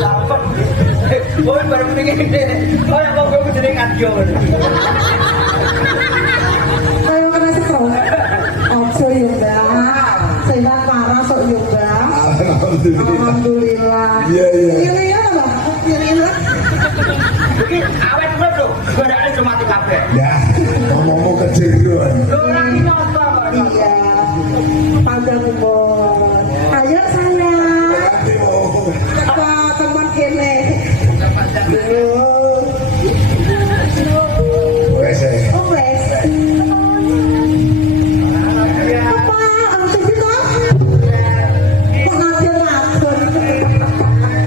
Apa? Oh, baru begini. Oh, yang mau gue jadi ngadio. Ayo kena setro. Ojo yoga. Sehat parah sok yoga. Alhamdulillah. Iya. Iya apa? Iya. Awet gue tuh, gue ada cuma mati kabeh. Ya, ngomong kecil. Orang ini nonton. Iya. Panjang umur. Ayo sayang. Apa teman kene?